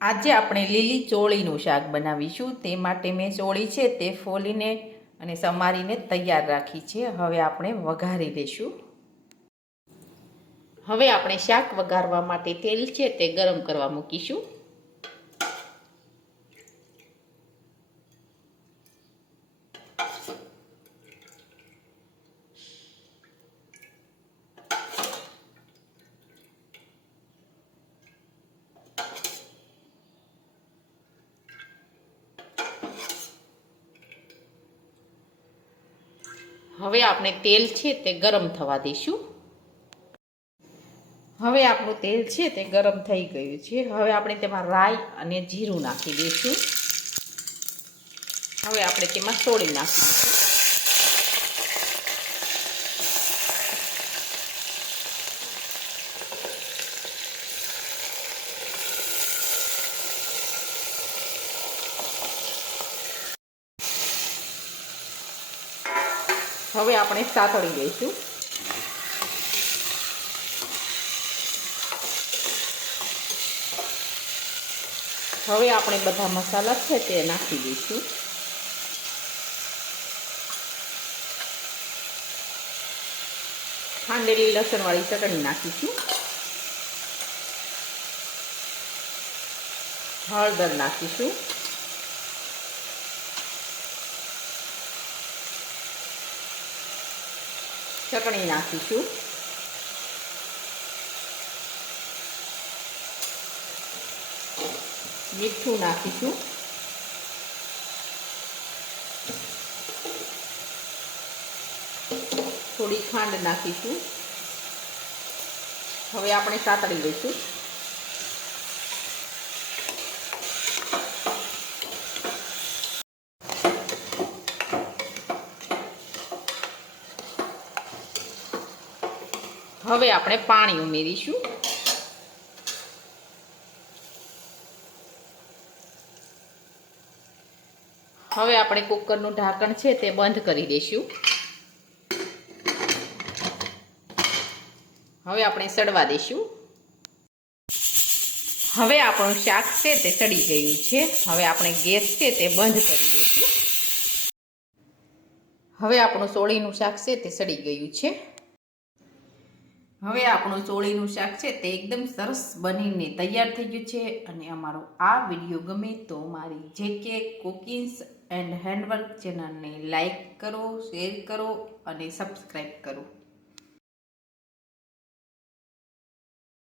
આજે આપણે લીલી ચોળીનું શાક બનાવીશું. તે માટે મેં ચોળી છે તે ફોલીને અને સમારીને તૈયાર રાખી છે. હવે આપણે વઘારી લઈશું. હવે આપણે શાક વઘારવા માટે તેલ છે તે ગરમ કરવા મૂકીશું. હવે આપણે તેલ છે તે ગરમ થવા દઈશું. હવે આપણું તેલ છે તે ગરમ થઈ ગયું છે. હવે આપણે તેમાં રાઈ અને જીરું નાખી દઈશું. હવે આપણે તેમાં ચોળી નાખી દઈશું. હવે આપણે સાતળી દઈશું. હવે આપણે બધા મસાલા છે તે નાખી દઈશું. ખાંડેલી લસણવાળી ચટણી નાખીશું. હળદર નાખીશું. ચટણી નાખીશું. મીઠું નાખીશું. થોડી ખાંડ નાખીશું. હવે આપણે સાતળી લઈશું. હવે આપણે પાણી ઉમેરીશું. હવે આપણે કુકરનું ઢાંકણ છે તે બંધ કરી દઈશું. હવે આપણે સડવા દઈશું. હવે આપણું શાક છે તે સડી ગયું છે. હવે આપણે ગેસ છે તે બંધ કરી દઈશું. હવે આપણું ચોળીનું શાક છે તે સડી ગયું છે. હવે આપણું ચોળીનું શાક છે તે એકદમ સરસ બનીને તૈયાર થઈ ગયું છે. અને અમારો આ વિડીયો ગમે તો મારી જેકે કુકિંગ્સ એન્ડ હેન્ડવર્ક ચેનલને લાઈક કરો, શેર કરો અને સબસ્ક્રાઈબ કરો.